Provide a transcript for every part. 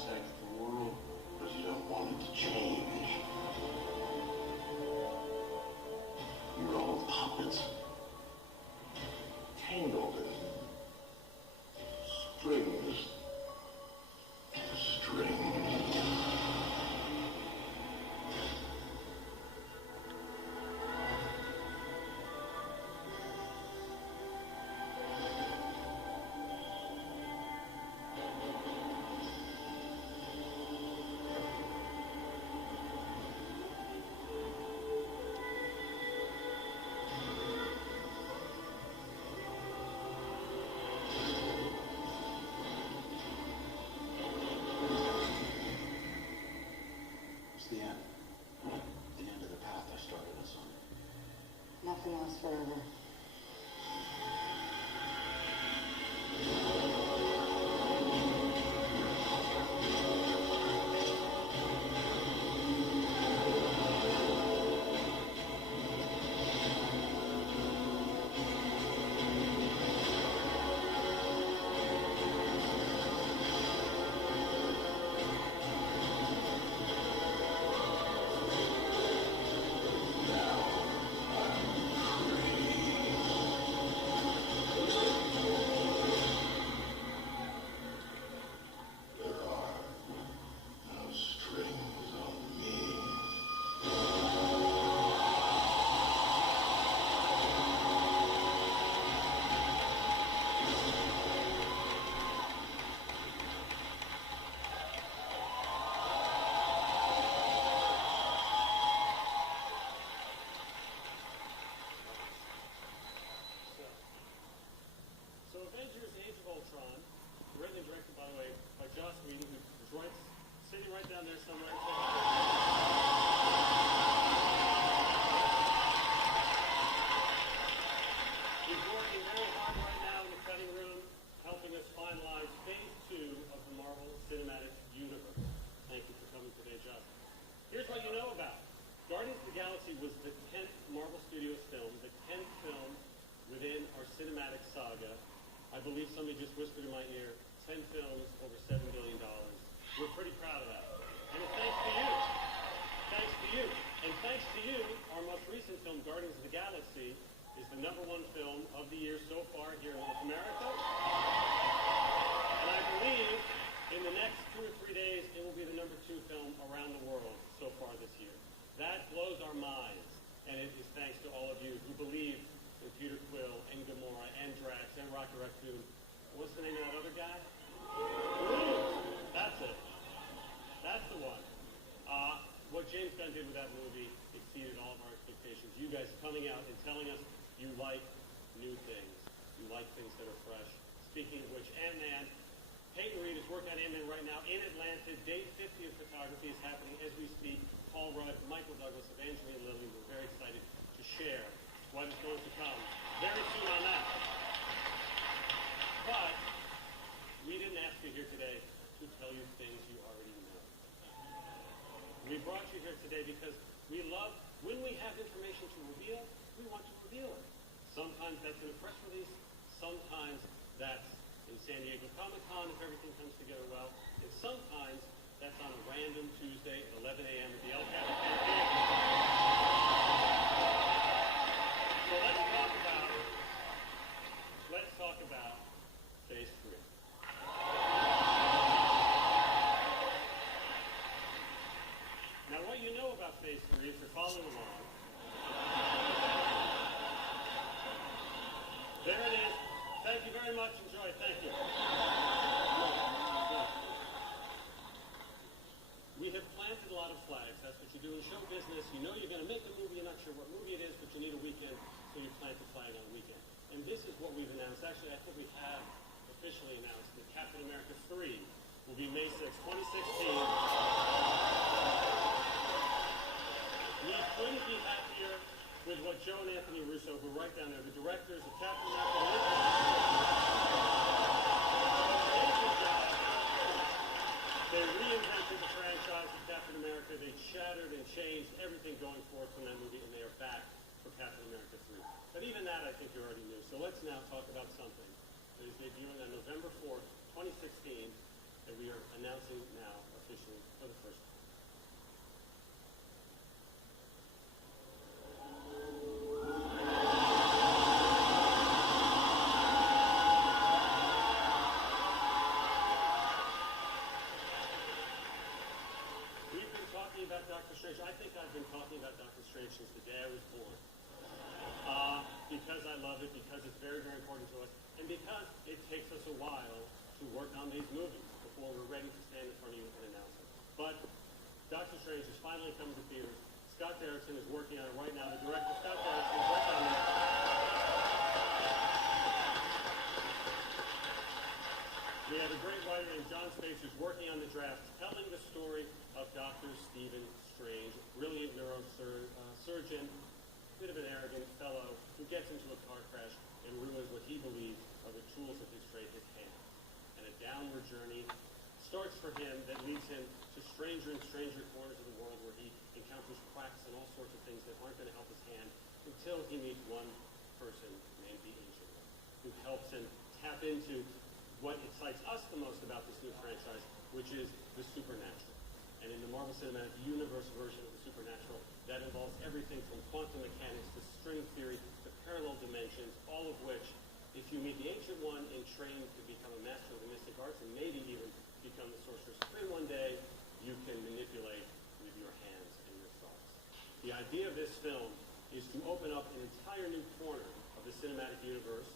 protect the world, but you don't want it to change. You're all puppets, tangled in strings. Nothing lasts forever. Was the 10th Marvel Studios film, the 10th film within our cinematic saga. I believe somebody just whispered in my ear, 10 films, over $7 billion. We're pretty proud of that. And it's thanks to you. Thanks to you. And thanks to you, our most recent film, Guardians of the Galaxy, is the #1 film of the year so far here in North America. And I believe in the next 2 or 3 days, it will be the #2 film around the world so far this year. That blows our minds, and it is thanks to all of you who believe in Peter Quill and Gamora and Drax and Rocket Raccoon. What's the name of that other guy? That's it. That's the one. What James Gunn did with that movie exceeded all of our expectations. You guys coming out and telling us you like new things. You like things that are fresh. Speaking of which, Ant-Man, Peyton Reed is working on Ant-Man right now in Atlanta. Day 50 of photography is happening as we speak. Paul Rudd, Michael Douglas, Evangeline Lilly. We're very excited to share what is going to come very soon on that. But we didn't ask you here today to tell you things you already know. We brought you here today because we love, when we have information to reveal, we want to reveal it. Sometimes that's in a press release. Sometimes that's in San Diego Comic-Con if everything comes together well. And sometimes that's on a random Tuesday at 11 a.m. at the El Capitan Theater. So let's talk about Phase 3. Now, what you know about Phase 3, if you're following along, there it is. Thank you very much. Enjoy. Thank you. We have planted a lot of flags. That's what you do in show business. You know you're going to make a movie. You're not sure what movie it is, but you need a weekend, so you plant the flag on a weekend. And this is what we've announced. Actually, I think we have officially announced that Captain America 3 will be May 6, 2016. We couldn't be happier with what Joe and Anthony Russo, who are right down there, the directors of Captain America. They reinvented the franchise of Captain America. They shattered and changed everything going forward from that movie, and they are back for Captain America 3. But even that, I think you already knew. So let's now talk about something that is debuting on November 4th, 2016, that we are announcing now officially for the first time. We've been talking about Doctor Strange. I think I've been talking about Doctor Strange since the day I was born. Because I love it, because it's very, very important to us, and because it takes us a while to work on these movies before we're ready to stand in front of you and announce it. But Doctor Strange is finally coming to theaters. Scott Derrickson is working on it right now. The director, Scott Derrickson, is right down there. We have a great writer named John Space who's working on the draft, telling the story of Dr. Stephen Strange, brilliant neurosurgeon, bit of an arrogant fellow who gets into a car crash and ruins what he believes are the tools of his trade, his hands. And a downward journey starts for him that leads him to stranger and stranger corners of the world where he encounters quacks and all sorts of things that aren't going to help his hand until he meets one person named the Ancient One, who helps him tap into what excites us the most about this new franchise, which is the supernatural. And in the Marvel Cinematic Universe version of the supernatural, that involves everything from quantum mechanics to string theory to parallel dimensions, all of which, if you meet the Ancient One and train to become a master of the mystic arts and maybe even become the Sorcerer's Supreme one day, you can manipulate with your hands and your thoughts. The idea of this film is to open up an entire new corner of the cinematic universe.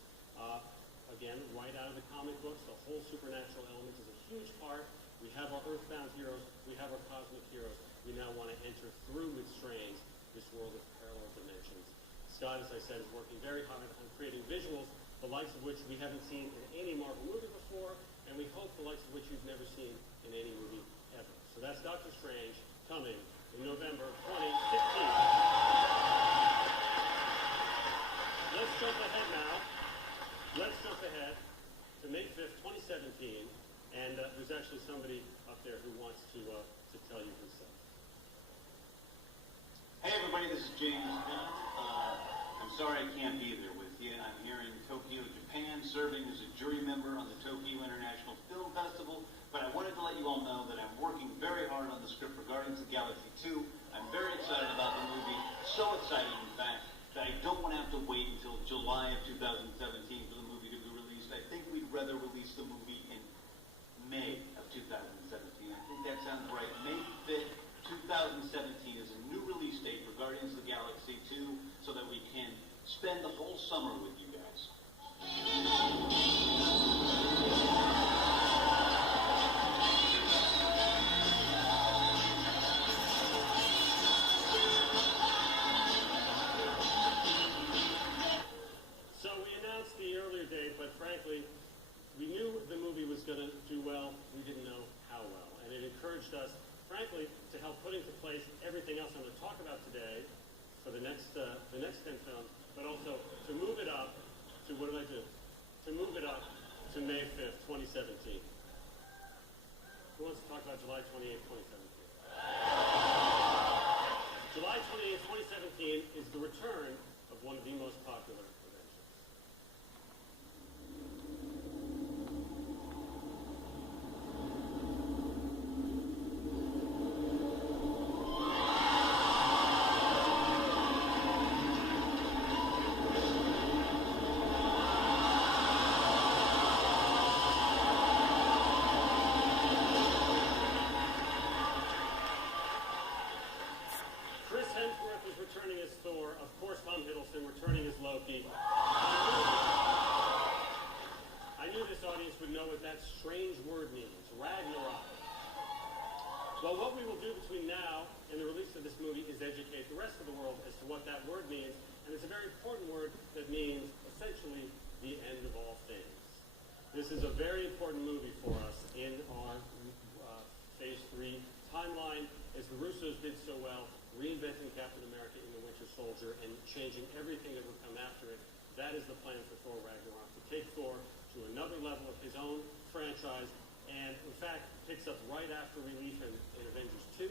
Again, right out of the comic books, the whole supernatural element is a huge part. We have our earthbound heroes. We have our cosmic heroes. We now want to enter through with Strange this world of parallel dimensions. Scott, as I said, is working very hard on creating visuals, the likes of which we haven't seen in any Marvel movie before, and we hope the likes of which you've never seen in any movie ever. So that's Doctor Strange coming in November 2016. Let's jump ahead now. Let's jump ahead to May 5th, 2017, and there's actually somebody up there who wants to tell you himself. Hey everybody, this is James Gunn. I'm sorry I can't be there with you. I'm here in Tokyo, Japan, serving as a jury member on the Tokyo International Film Festival, but I wanted to let you all know that I'm working very hard on the script for Guardians of the Galaxy 2. I'm very excited about the movie, so excited in fact, that I don't want to have to wait until July of 2017 for the movie to be released. I think we'd rather release the movie in May of 2017. I think that sounds right. May 5th, 2017 is a new release date for Guardians of the Galaxy 2 so that we can spend the whole summer with you guys. So we announced the earlier date, but frankly, we knew the movie was going to do well. We didn't know how well. And it encouraged us, frankly, to help put into place everything else I'm going to talk about today for the next 10 films, but also to move it up to, what did I do? To move it up to May 5th, 2017. Who wants to talk about July 28th, 2017? July 28th, 2017 is the return of one of the most popular Avengers. Chris Hemsworth is returning as Thor. Of course, Tom Hiddleston returning as Loki. I knew this audience would know what that strange word means, Ragnarok. Well, what we will do between now and the release of this movie is educate the rest of the world as to what that word means, and it's a very important word that means, essentially, the end of all things. This is a very important movie for us in our Phase 3 timeline, as the Russos did so well, reinventing Captain America in The Winter Soldier and changing everything that would come after it. That is the plan for Thor Ragnarok, to take Thor to another level of his own franchise, and in fact picks up right after we leave him in Avengers 2